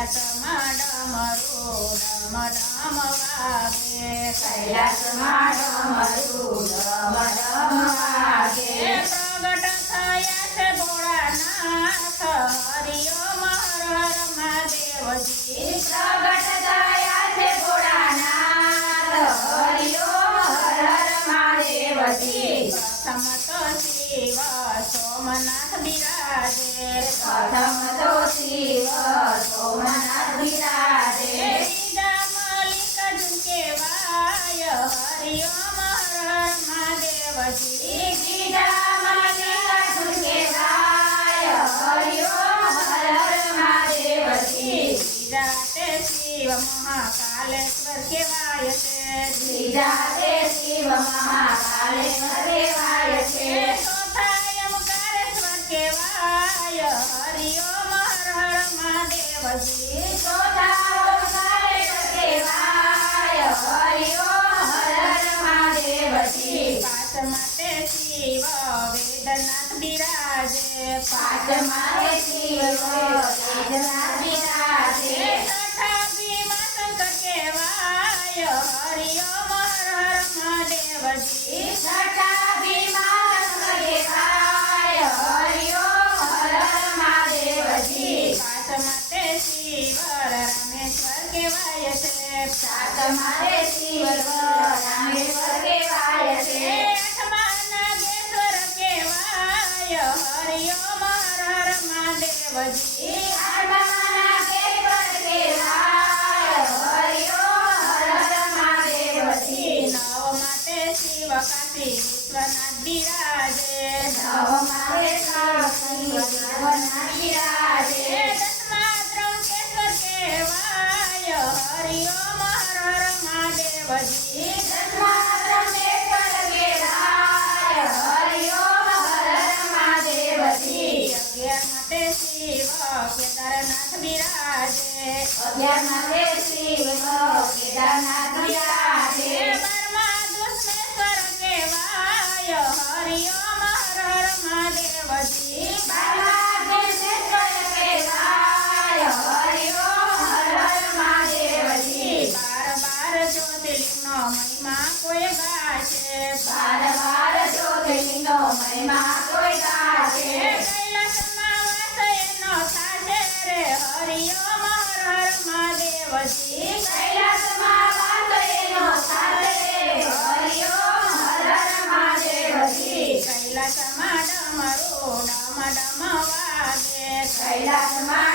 કૈલાસમાં ડમરું ડમ ડમ વાગે કૈલાસમાં ડમરું ડમ ડમ વાગે પ્રગટ થયા છે ભોળાનાથ હરિઓમ હર હર મહાદેવજી પ્રગટ થયા છે ભોળાનાથ હરિઓમ હર હર મહાદેવજી પ્રથમ તો શિવ સોમનાથ બિરાજે પ્રથમ તો શિવ સોમનાથ બિરાજે બીજા મલિક ઝુકેવાય હરિઓમ હર હર મહાદેવજી બીજા મલિકાર્જુન કહેવાય હરિઓમ હર હર મહાદેવજી બીજા તે શિવ મહાકાલેશ્વર કહેવાય છે બીજા તે શિવ મહાકાલેશ્વર કહેવાય છે ચોથા ઓમકારેશ્વર કહેવાય હરિઓમ હર હર મહાદેવજી ચોથા ઓમકારેશ્વર કહેવાય હરિઓમ હર હર મહાદેવજી પાંચમા તે શિવ વેદનાથ બિરાજે પાંચમા તે શિવ વેદનાથ બિરાજે છઠ્ઠા ભીમા શંકર કહેવાય હરિઓમ હર હર મહાદેવજી છઠ્ઠા ભીમાશંકર કહેવાય હરિઓમ હર હર મહાદેવજી પાંચમા તે શિવ રામેશ્વર કહેવાય છે સાતમા તે શિવ રામેશ્વર કહેવાય છે આઠમા નાગેશ્વર કહેવાય હરિઓમ હર હર મહાદેવજી આઠમા નાગેશ્વર કહેવાય હરિઓમ હર હર મહાદેવજી નવમા તે શિવ કાશી વિશ્વનાથ બિરાજે નવમા તે શિવ વિશ્વનાથ બિરાજે દસમા ત્રંકેશ્વર કહેવાય હરિઓમ હર હર મહાદેવજી દસમા ત્રંબકેશ્વર કહેવાય હરિઓમ હર હર મહાદેવજી અગિયારમા તે શિવ કેદારનાથ બિરાજે 11મા તે શિવ કેદારનાથ બિરાજે બારમા દુષ્મેશ્વર કહેવાય હરિઓમ હર હર મહાદેવજી 12મા દુષ્મેશ્વર કહેવાય હરિઓમ હર હર મહાદેવજી 12 જ્યોતિર્લિંગનો મહિમા કોઈ ગાશે 12 જ્યોતિર્લિંગનો મહિમા કોઈ ગાશે કૈલાસમાં વાસ એનો થાશે રે હરિઓમ હર હર મહાદેવજી કૈલાસમાં વાસ એનો થાશે હરિઓમ હર હર મહાદેવજી કૈલાસમાં ડમરું ડમ ડમ વાગે કૈલાસમાં